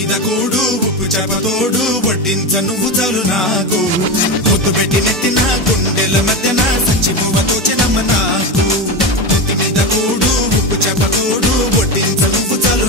మీద కూడు ఉప్పు చేపతోడు వడ్డించ నువ్వు చాలు నాకు ముద్దు పెట్టి నెత్తిన గుండెల మధ్యన సంచి పువ్వతో చెనమ్మ నాకు నెత్తి మీద కూడు ఉప్పు చేపతోడు వడ్డించ నువ్వు చాలు